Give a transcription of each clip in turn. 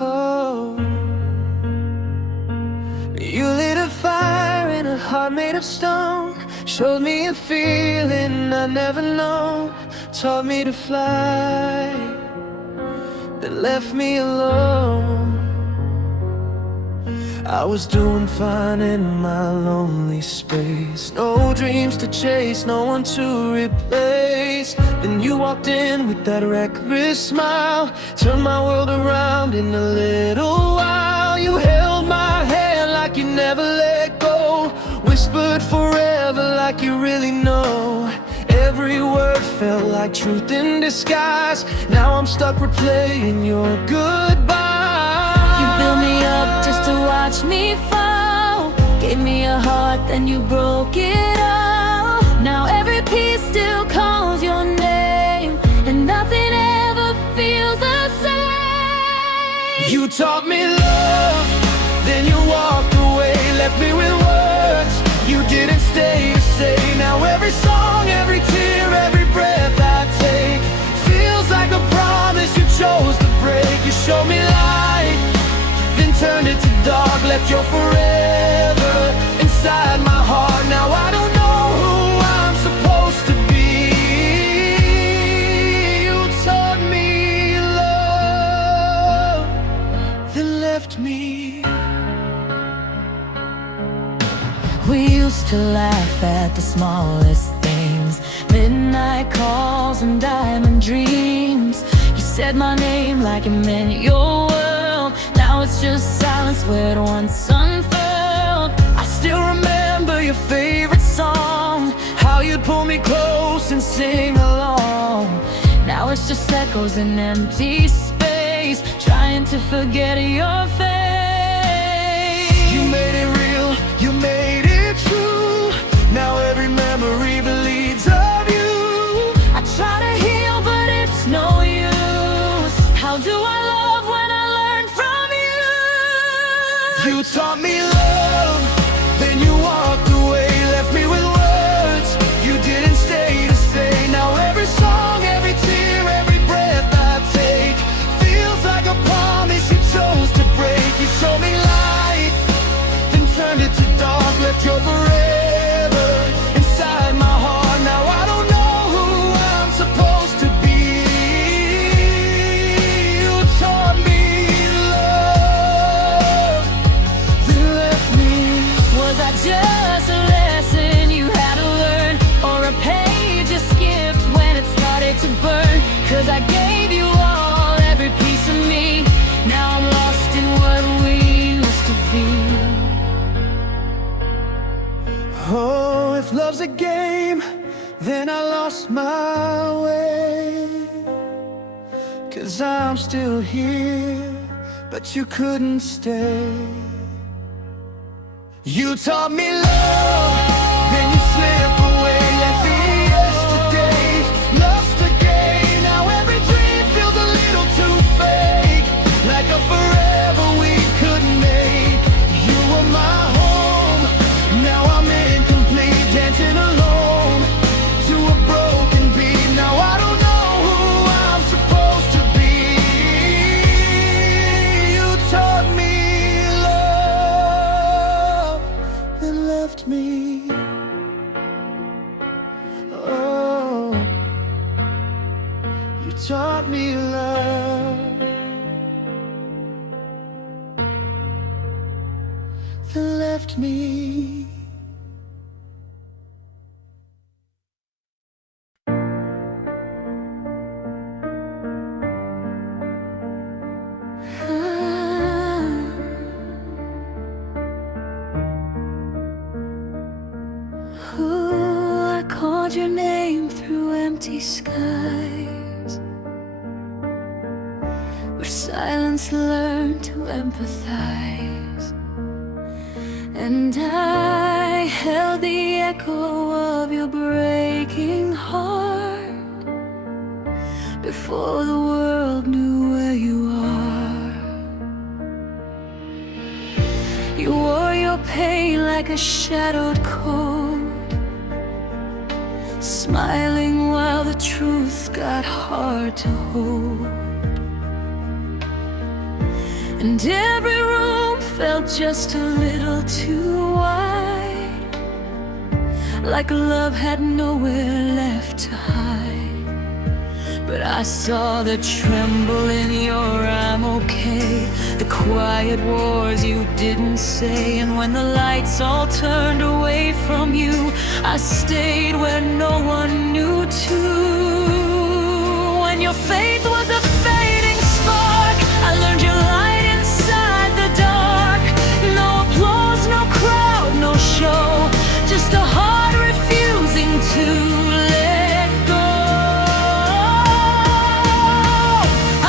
Oh, you lit a fire in a heart made of stone, showed me a feeling I never known, taught me to fly, then left me alone. I was doing fine in my lonely space, no dreams to chase, no one to replace. Then you walked in with that reckless smile, turned my world around in a little while. You held my hand like you never let go, whispered forever like you really know. Every word felt like truth in disguise. Now I'm stuck replaying your goodbye. You built me up just to watch me fall, gave me a heart, then you broke it all. Now every piece still calls your name, and nothing ever feels the same. You taught me love, then you walked away, left me with words you didn't stay to say. Now every song, every tear, every breath I take feels like a promise you chose to break. You showed me light, then turned it to dark, left your forever inside my heart. Now I don't know who I'm supposed to be. You taught me love, then left me. We used to laugh at the smallest things, midnight calls and diamond dreams. You said my name like it meant your world. Now it's just silence where it once unfurled. I still remember your favorite song, how you'd pull me close and sing along. Now it's just echoes in empty space, trying to forget your face. You made it real, you made it true. Now every memory bleeds of you. I try to heal, but it's no use. How do I love when I learn from you? You taught me love, then you walked away, left me with words you didn't stay to say. Now every song, every tear, every breath I take feels like a promise you chose to break. You showed me light, then turned it to dark, left your forever inside my heart. Now I don't know who I'm supposed to be. You taught me love, then left me. Was I just a lesson you had to learn, or a page you skipped when it started to burn? Cause I gave you all, every piece of me. Now I'm lost in what we used to be. Oh, if love's a game, then I lost my way. Cause I'm still here, but you couldn't stay. You taught me love, then you slip away, left me yesterdays, lost again. Now every dream feels a little too fake, like a forever we couldn't make. You were my home, now I'm incomplete, dancing alone to a broken beat. Now I don't know who I'm supposed to be. You taught me love, then left me. Oh, you taught me love, then left me. Ooh, I called your name through empty skies, where silence learned to empathize. And I held the echo of your breaking heart before the world knew where you are. You wore your pain like a shadowed coat, smiling while the truth got hard to hold. and every room felt just a little too wide, like love had nowhere left to hide. But I saw the tremble in your "I'm okay", the quiet wars you didn't say. And when the lights all turned away from you, I stayed where no one knew to. When your faith was a fading spark, I learned your light inside the dark. No applause, no crowd, no show, just a heart refusing to let go.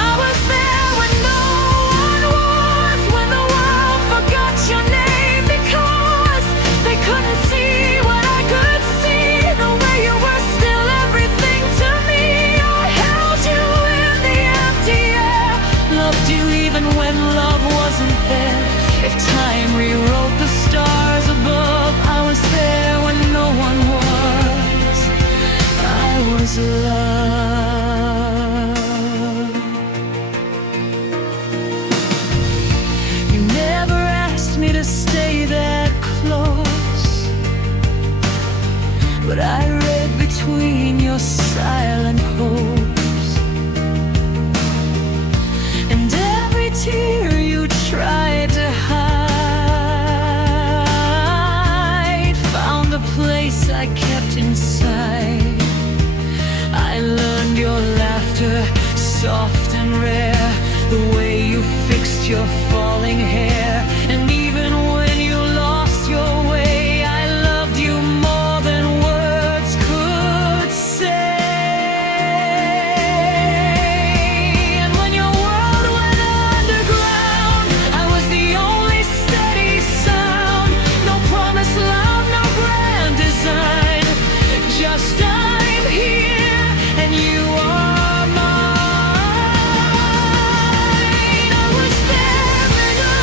I was there when no one was, when the world forgot your name because they couldn't see what I could see, the way you were still everything to me. I held you in the empty air, loved you even when love wasn't there. If time rewrote the stars above, I was there when no one was. I was loved. You never asked me to stay that close, but I read between your silent hopes, and every tear you tried to hide found a place I kept inside. I learned your laughter, soft and rare, the way you fixed your falling hair. And even when you lost your way, I loved you more than words could say. And when your world went underground, I was the only steady sound. No promise loud, no grand design, just I'm here and you are mine. I was there when no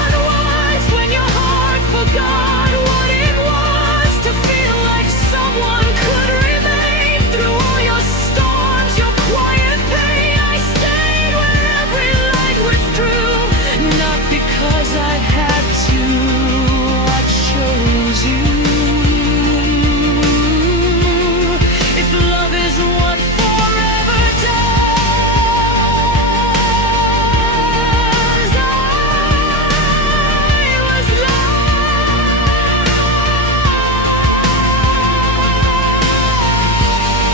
one was, when your heart forgot what it was to feel like someone could remain. Through all your storms, your quiet pain, I stayed where every light withdrew, not because I had to, I chose you. If love is what forever does, I was loved.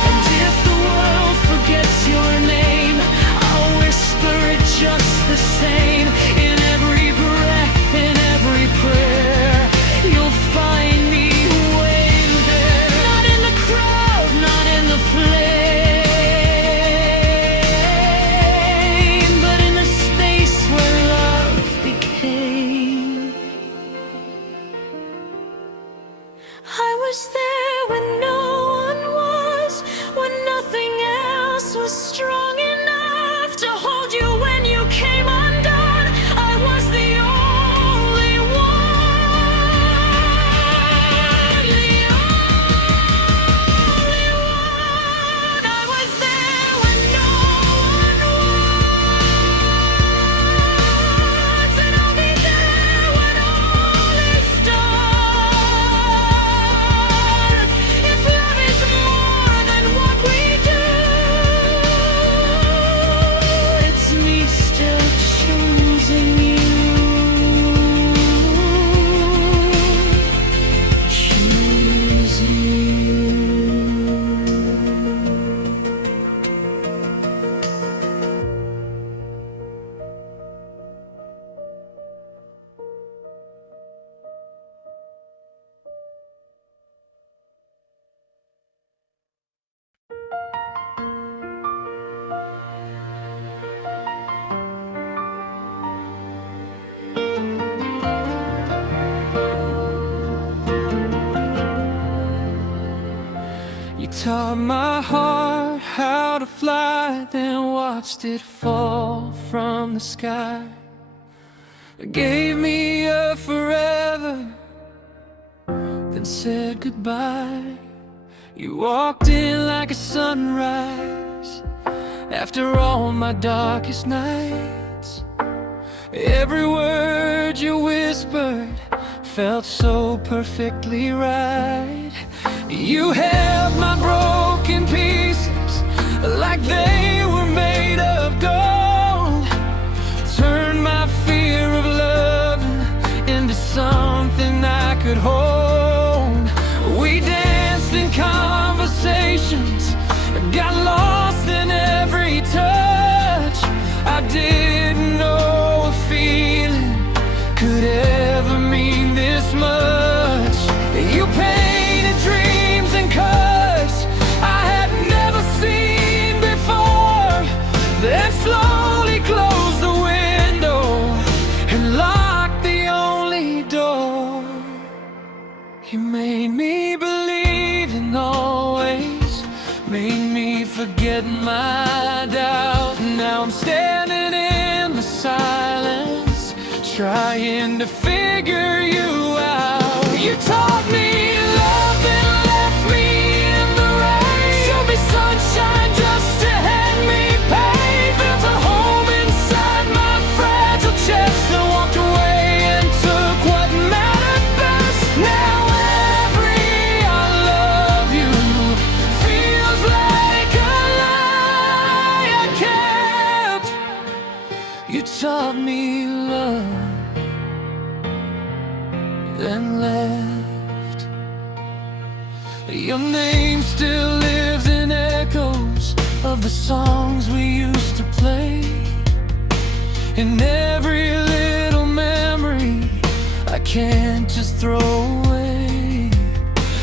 And if the world forgets your name, I'll whisper it just the same. In every breath, in every prayer, you'll find me waiting there. Not in the crowd, not in the flame, but in the space where love became. I was there when no one was, when nothing else was strong enough to hold you when you came undone. I was the only one, the only one. I was there when no one was, and I'll be there when all is done. If love is more than what we do, it's me still choosing you, choosing you. You taught my heart how to fly, then watched it fall from the sky. Gave me a forever, then said goodbye. You walked in like a sunrise after all my darkest nights. Every word you whispered felt so perfectly right. You held my broken pieces like they were made of gold. Turned my fear of love into something I could hold. We danced in conversations, got lost in every touch. I didn't know a feeling could ever mean this much. You painted dreams and colors I had never seen before, then slowly closed the window and locked the only door. You made me believe in always, made me forget my doubt. Now I'm standing in the silence, trying to figure you out. You taught me love and left me in the rain. Showed me sunshine just to hand me pain. Built a home inside my fragile chest and walked away and took what mattered best. Now every I love you feels like a lie I kept. You taught me love, then left. Your name still lives in echoes of the songs we used to play. In every little memory I can't just throw away.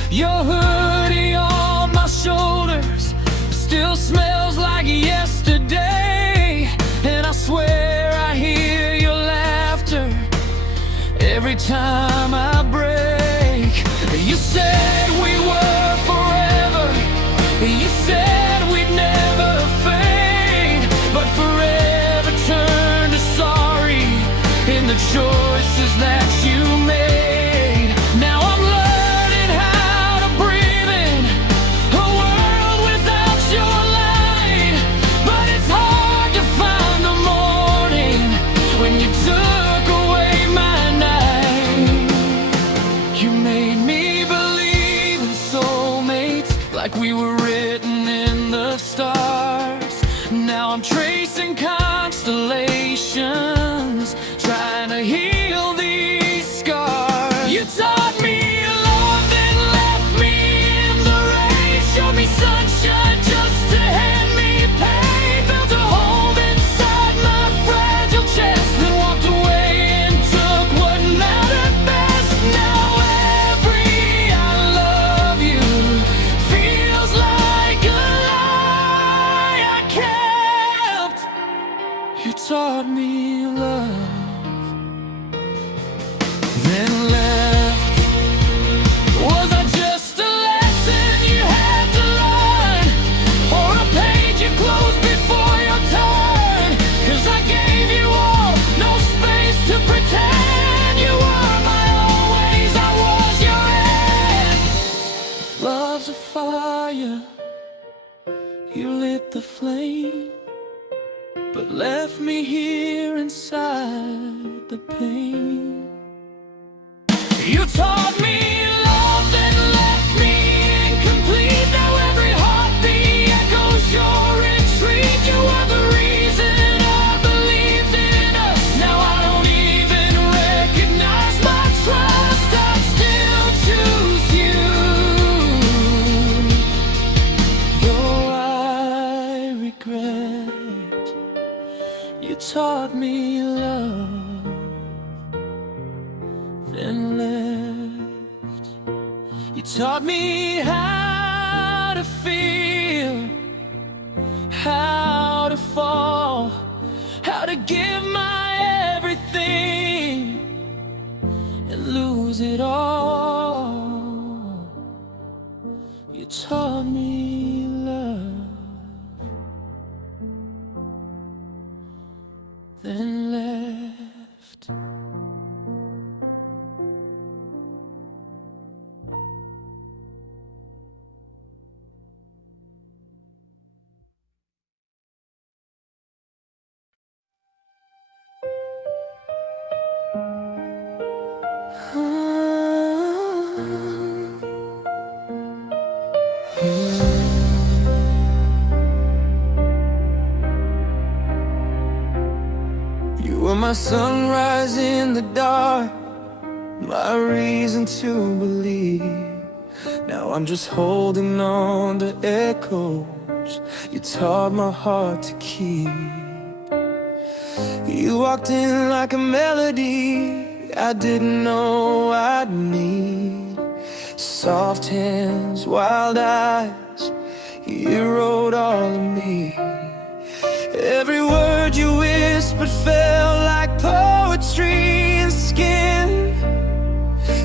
Your hoodie on my shoulders still smells like yesterday, and I swear I hear your laughter every time I break. You said we were forever, you said we'd never fade, but forever turned to sorry in the choices that you made. Now I'm learning how to breathe in a world without your light, but it's hard to find the morning when you took away my night. You made me believe in soulmates like we were written in the stars. Now I'm tracing constellations, trying to heal these scars. You taught me love, then left me in the rain. Showed me sunshine just to hand me pain. Built a home inside my fragile chest, then walked away and took what mattered best. Now every I love you feels like a lie I kept. You taught me love, then left. Was I just a lesson you had to learn, or a page you closed before your turn? 'Cause I gave you all, no space to pretend. You were my always, I was your end. Love's a fire, you lit the flame, but left me here inside the pain. You taught me love, then left me incomplete. Now every heartbeat echoes your retreat. You are the reason I believed in us. Now I don't even recognize my trust. I still choose you, though I regret. You taught me love, then left. You taught me how to feel, how to fall, how to give my everything and lose it all. You taught me love, then left. were my sunrise in the dark, my reason to believe. Now I'm just holding on to echoes you taught my heart to keep. You walked in like a melody I didn't know I'd need. Soft hands, wild eyes, you wrote all of me. Every word you whispered felt like poetry in skin.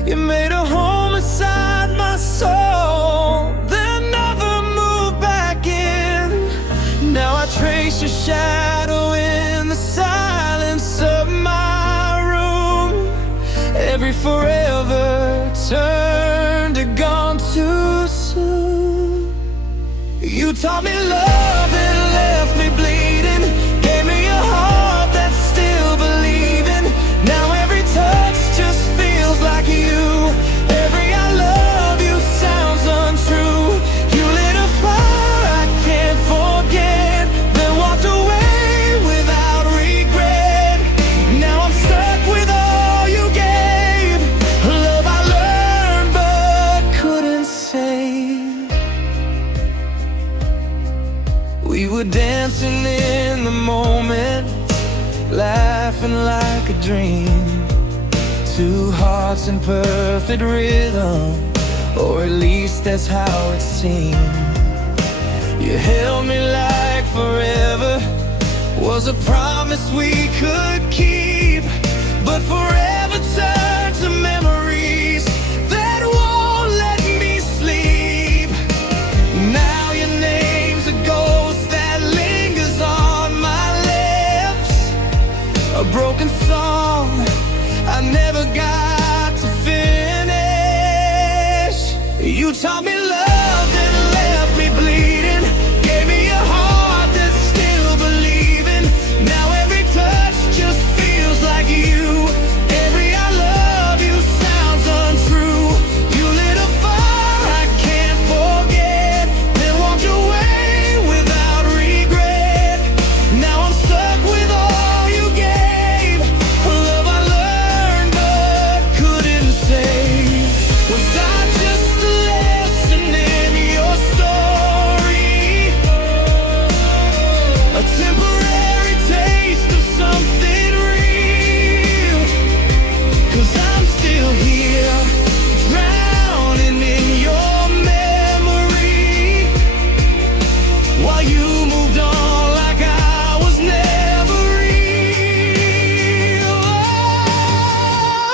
You made a home inside my soul, then never moved back in. Now I trace your shadow in the silence of my room. Every forever turned to gone too soon. You taught me love and left me bleeding, gave me a heart that's still believing. Now every touch just feels like you. Every I love you sounds untrue. You lit a fire I can't forget, then walked away without regret. Now I'm stuck with all you gave, love I learned but couldn't say. We were dancing in the moment, laughing like a dream. Two hearts in perfect rhythm, or at least that's how it seemed. You held me like forever was a promise we could keep, but forever turned to memories that won't let me sleep. Now your name's a ghost that lingers on my lips, a broken song I never got to finish. You taught me love and left me bleeding, gave me a heart that's still believing. Now every touch just feels like you. Every I love you sounds untrue. You lit a fire I can't forget, then walked away without regret. Now I'm stuck with all you gave, love I learned but couldn't say. Was I just a lesson in your story, a temporary taste of something real? 'Cause I'm still here, drowning in your memory, while you moved on like I was never real.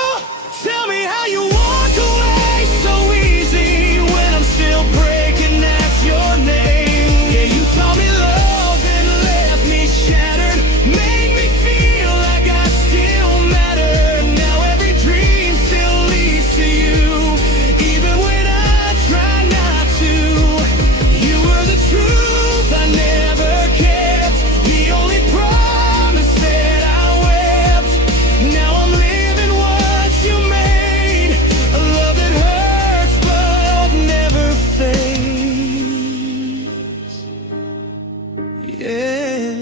Oh, tell me how you walk away so easy when I'm still breaking at your name. Yeah, you taught me love and left me shattered, made me feel like I still matter. Now every dream still leads to you, even when I try not to. You were the truth I never kept, the only promise that I wept. Now I'm living what you made, a love that hurts but never fades. Yeah,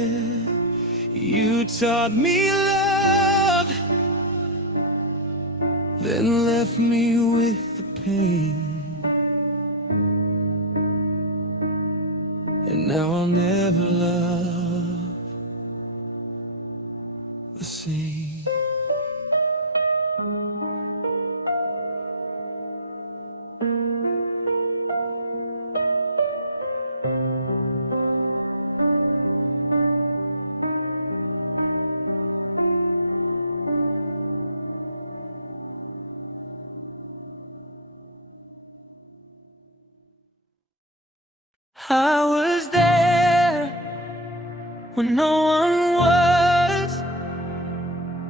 you taught me love, then left me with the pain. And now I'll never love the same. I was there when no one was,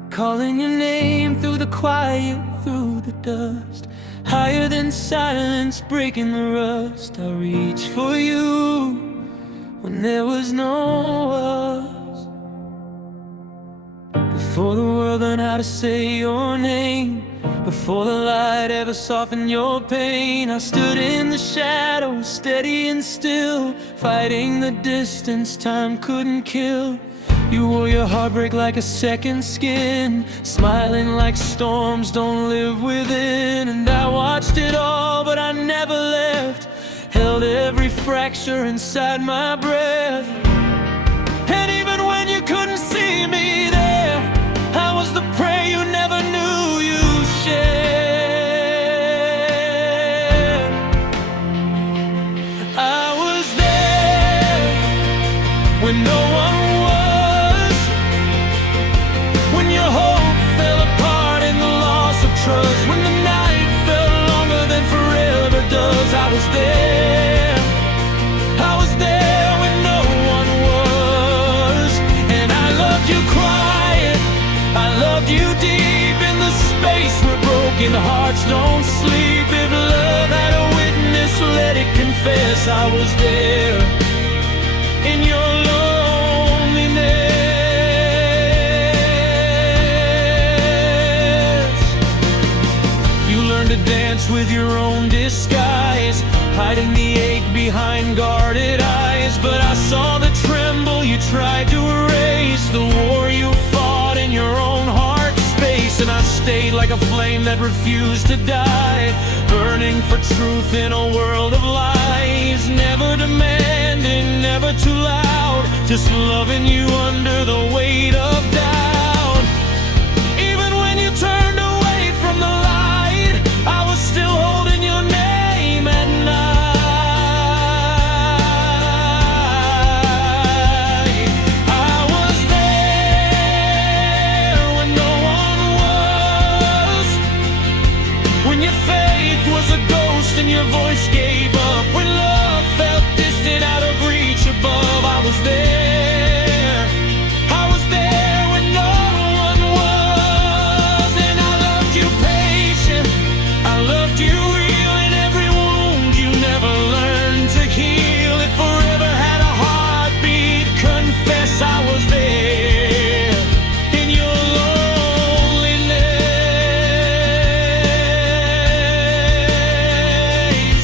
calling your name through the quiet, through the dust. Higher than silence, breaking the rust. I reached for you when there was no us. Before the world learned how to say your name, before the light ever softened your pain, I stood in the shadows, steady and still, fighting the distance time couldn't kill. You wore your heartbreak like a second skin, smiling like storms don't live within. And I watched it all, but I never left, held every fracture inside my breath. And even when you couldn't see me there, I was the prey you never knew you shared. I was there when no one was, when your hope fell apart in the loss of trust, when the night felt longer than forever does. I was there, I was there when no one was. And I loved you quiet, I loved you deep, in the space where broken hearts don't sleep. If love had a witness, let it confess. I was there in your loneliness. You learned to dance with your own disguise, hiding the ache behind guarded eyes. But I saw the tremble you tried to erase, the war you fought in your own heart space. And I stayed like a flame that refused to die, burning for truth in a world of lies. Never demanding, never too loud, just loving you under the weight of doubt. Even when you turned away from the light, I was still holding your name at night. I was there when no one was, when your faith was a ghost and your voice gave up, when love felt distant, out of reach above. I was there, I was there when no one was. And I loved you patient, I loved you real, in every wound you never learned to heal. It forever had a heartbeat, confess. I was there in your loneliness.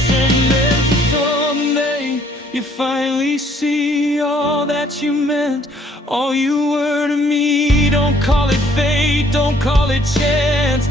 And there's someday you finally see all that you meant, all you were to me. Don't call it fate, don't call it chance,